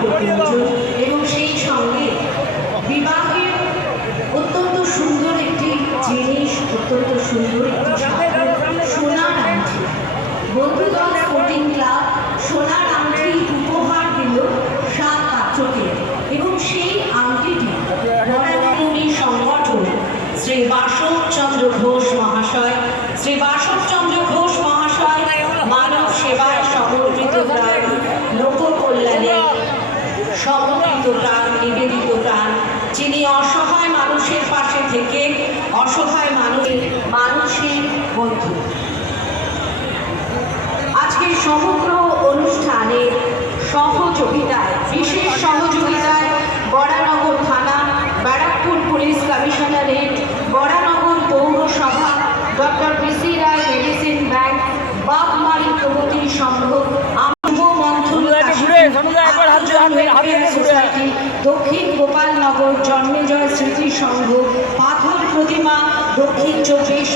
হবে প্রয়োজন এবং সেই সঙ্গে বিবাহের অত্যন্ত সুন্দর একটি জিনিস, অত্যন্ত সুন্দর একটি সোনার আংটি। বন্ধুদল স্পোর্টিং ক্লাব সোনার আংটি উপহার দিল 7 পাত্রকে এবং সেই আংটিটি বরানগরী সংগঠন শ্রী বাসবচন্দ্র ঘোষ মহাশয়, শ্রী বাসবচন্দ্র ঘোষ মহাশয় মানব সেবায় সমর্পিত প্রাণ, লোক কল্যাণে সমর্পিত প্রাণ, নিবেদিত প্রাণ, যিনি অসহায় মানুষের পাশে থেকে অসহায় মানুষের বন্ধু। আজকের সমগ্র অনুষ্ঠানের সহযোগিতায়, বিশেষ সহযোগিতায় বরানগর থানা, ব্যারাকপুর পুলিশ কমিশনারেট, বরানগর পৌরসভা, ডক্টর পিসি রায় মেডিসিন ব্যাংক, বাগমারি প্রগতি সংঘ, দক্ষিণ গোপালনগর জন্মেজয় স্মৃতি সংঘ, পাথর প্রতিমা, দক্ষিণ 24